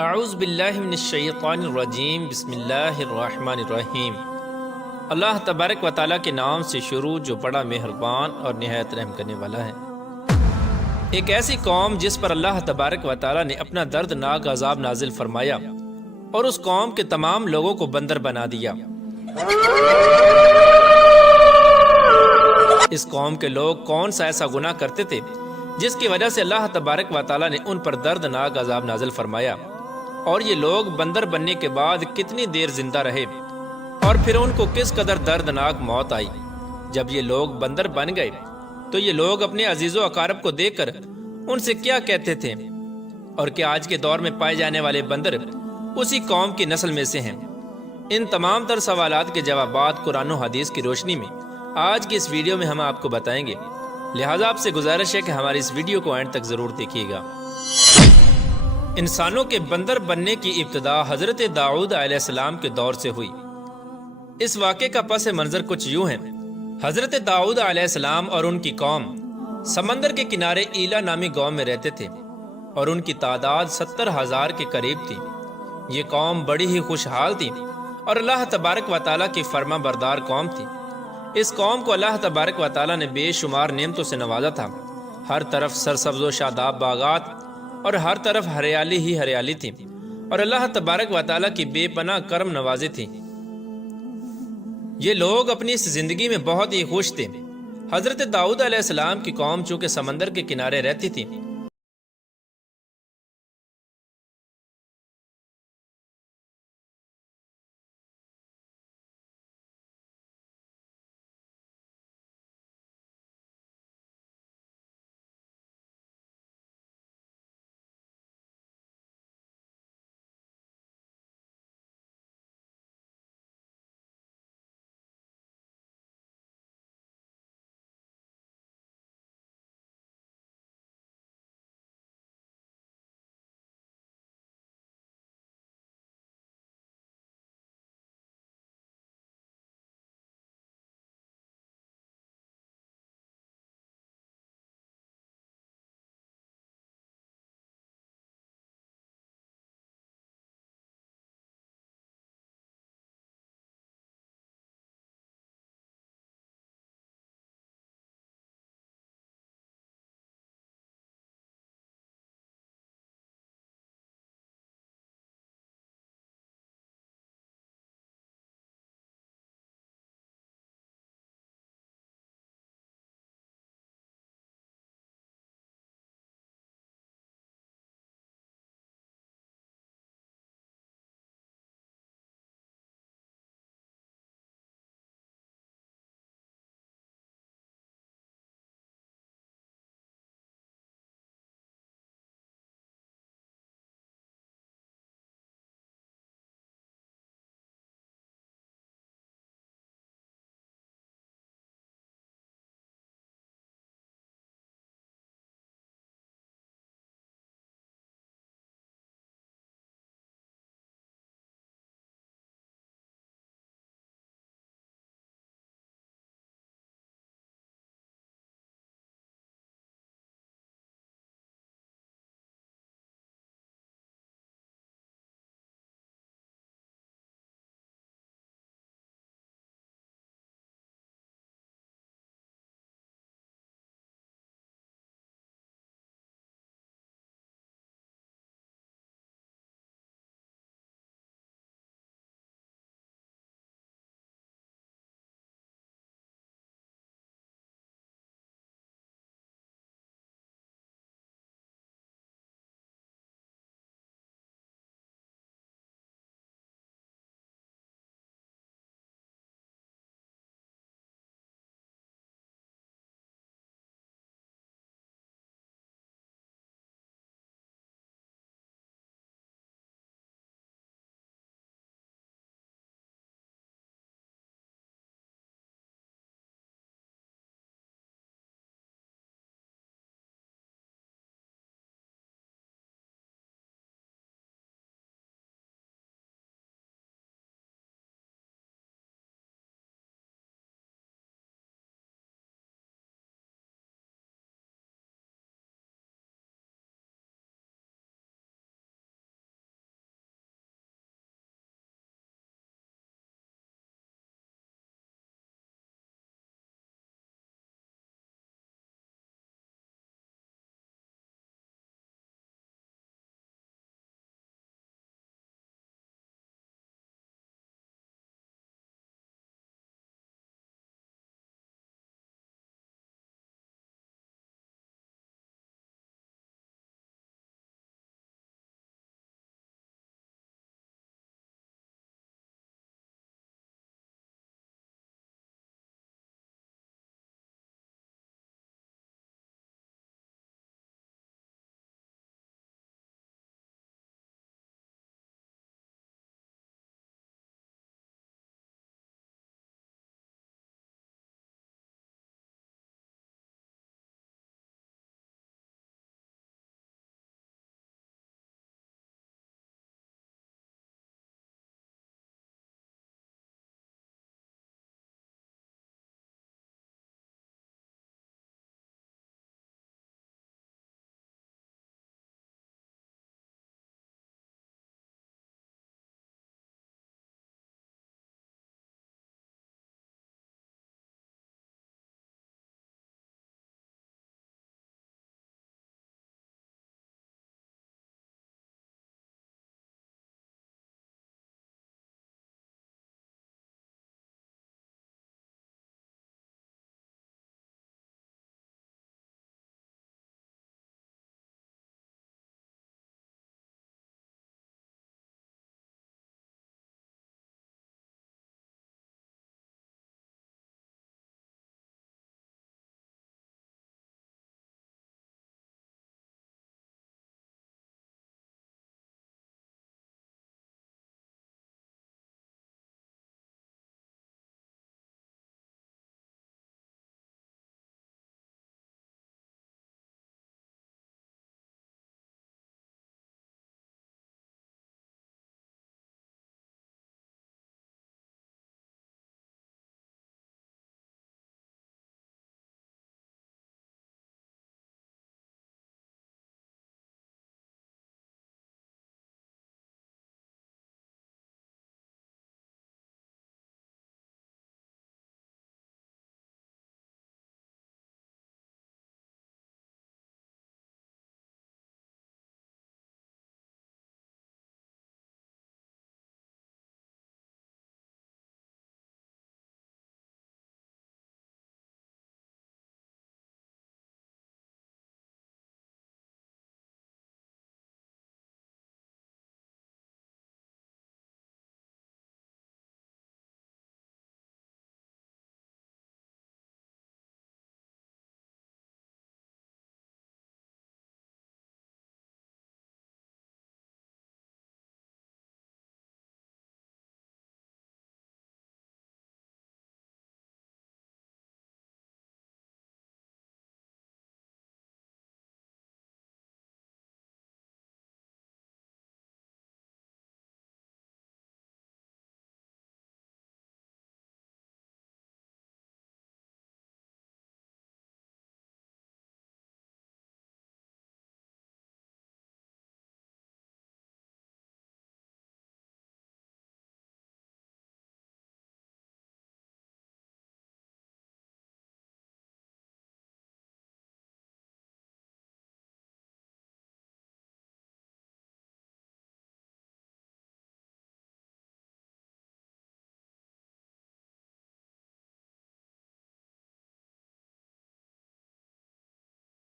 اعوذ باللہ من الشیطان الرجیم بسم اللہ الرحمن الرحیم۔ اللہ تبارک و تعالیٰ کے نام سے شروع جو بڑا مہربان اور نہایت رحم کرنے والا ہے۔ ایک ایسی قوم جس پر اللہ تبارک و تعالیٰ نے اپنا دردناک عذاب نازل فرمایا اور اس قوم کے تمام لوگوں کو بندر بنا دیا۔ اس قوم کے لوگ کون سا ایسا گناہ کرتے تھے جس کی وجہ سے اللہ تبارک و تعالیٰ نے ان پر دردناک عذاب نازل فرمایا، اور یہ لوگ بندر بننے کے بعد کتنی دیر زندہ رہے اور پھر ان کو کس قدر دردناک موت آئی۔ جب یہ لوگ بندر بن گئے تو یہ لوگ اپنے عزیز و اقارب کو دیکھ کر ان سے کیا کہتے تھے، اور کیا آج کے دور میں پائے جانے والے بندر اسی قوم کی نسل میں سے ہیں؟ ان تمام تر سوالات کے جوابات قرآن و حدیث کی روشنی میں آج کی اس ویڈیو میں ہم آپ کو بتائیں گے، لہٰذا آپ سے گزارش ہے کہ ہماری اس ویڈیو کو اینڈ تک ضرور دیکھیے گا۔ انسانوں کے بندر بننے کی ابتدا حضرت داؤد علیہ السلام کے دور سے ہوئی۔ اس واقعے کا پس منظر کچھ یوں ہے۔ حضرت داؤد علیہ السلام اور ان کی قوم سمندر کے کنارے ایلا نامی گاؤں میں رہتے تھے، اور ان کی تعداد 70,000 کے قریب تھی۔ یہ قوم بڑی ہی خوشحال تھی اور اللہ تبارک و تعالیٰ کی فرما بردار قوم تھی۔ اس قوم کو اللہ تبارک و تعالیٰ نے بے شمار نعمتوں سے نوازا تھا۔ ہر طرف سرسبز و شاداب باغات اور ہر طرف ہریالی ہی ہریالی تھی، اور اللہ تبارک و تعالیٰ کی بے پناہ کرم نوازی تھی۔ یہ لوگ اپنی اس زندگی میں بہت ہی خوش تھے۔ حضرت داؤد علیہ السلام کی قوم چونکہ سمندر کے کنارے رہتی تھی